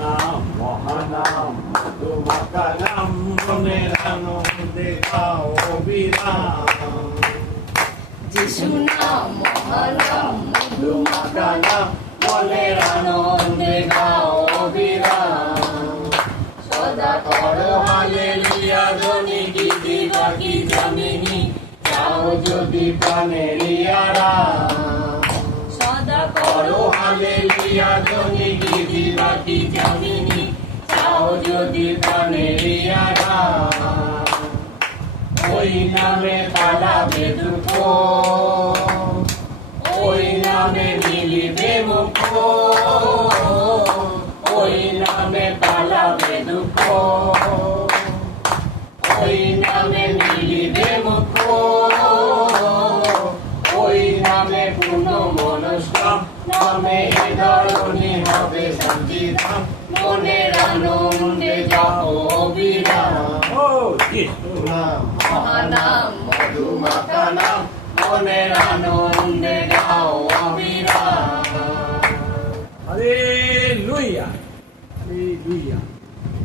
নাম মহানাম মধুমাখা নাম মনের আনন্দে গাও অবিরাম। যিশু নাম মহানাম মধুমাখা নাম মনের আনন্দে গাও অবিরাম। সদা করো হালেলুয়া ধ্বনি গীতি বাকি জামিনী চাও যদি প্রাণের আরাম। সদা করো হালেলুয়া ধ্বনি গীতি বাকি জামিনী চাও যদি প্রাণের আরাম। ওই নামে পালাবে দুঃখ, ওই নামে মিলিবে মুখ, ওই নামে পালাবে দুঃখ, ওই নামে মিলিবে মুখ, ওই নামে পূর্ণ মনস্কাম, নামে এ ধরণী হবে শান্তি ধাম। মনের আনন্দে যাও অবিরাম। যিশু নাম মহানাম মধুমাখা নাম মনের আনন্দে গাও অবিরাম। হালেলুয়া।